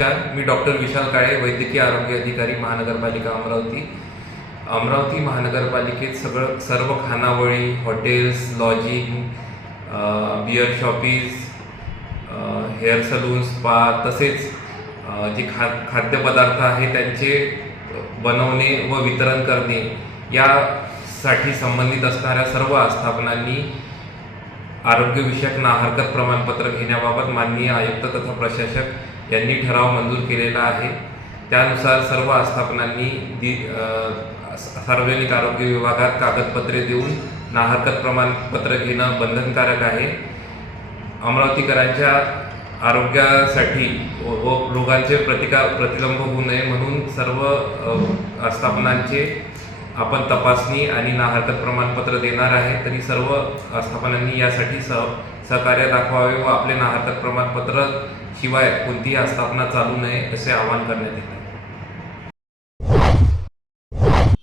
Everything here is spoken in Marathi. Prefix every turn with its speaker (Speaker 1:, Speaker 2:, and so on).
Speaker 1: नमस्कार मी डॉक्टर विशाल काळे वैद्यकीय आरोग्य अधिकारी महानगरपालिका अमरावती. अमरावती महानगरपालिकेत सगळं सर्व खानावळी hotels lodging beer shoppes hair salon spa तसेच जे खा खाद्यपदार्थ आहे त्यांचे बनवणे व वितरण करणे यासाठी संबंधित असणाऱ्या सर्व आस्थापनांनी आरोग्यविषयक ना हरकत प्रमाणपत्र घेण्याबाबत माननीय आयुक्त तथा प्रशासक यांनी ठराव मंजूर केलेला आहे. त्यानुसार सर्व आस्थापनांनी दि सार्वजनिक आरोग्य विभागात कागदपत्रे देऊन नाहरकत प्रमाणपत्र घेणं बंधनकारक आहे. अमरावतीकरांच्या आरोग्यासाठी व रोगांचे प्रतिकार प्रतिलंब होऊ नये म्हणून सर्व आस्थापनांचे आपण तपासणी आणि नाहरकत प्रमाणपत्र देणार आहे तरी सर्व आस्थापनांनी यासाठी सह सहकार्य दाखवावे व आपले नाहरकत प्रमाणपत्र शिवाय कोणतीही आस्थापना चालू नये असे आवाहन करण्यात येते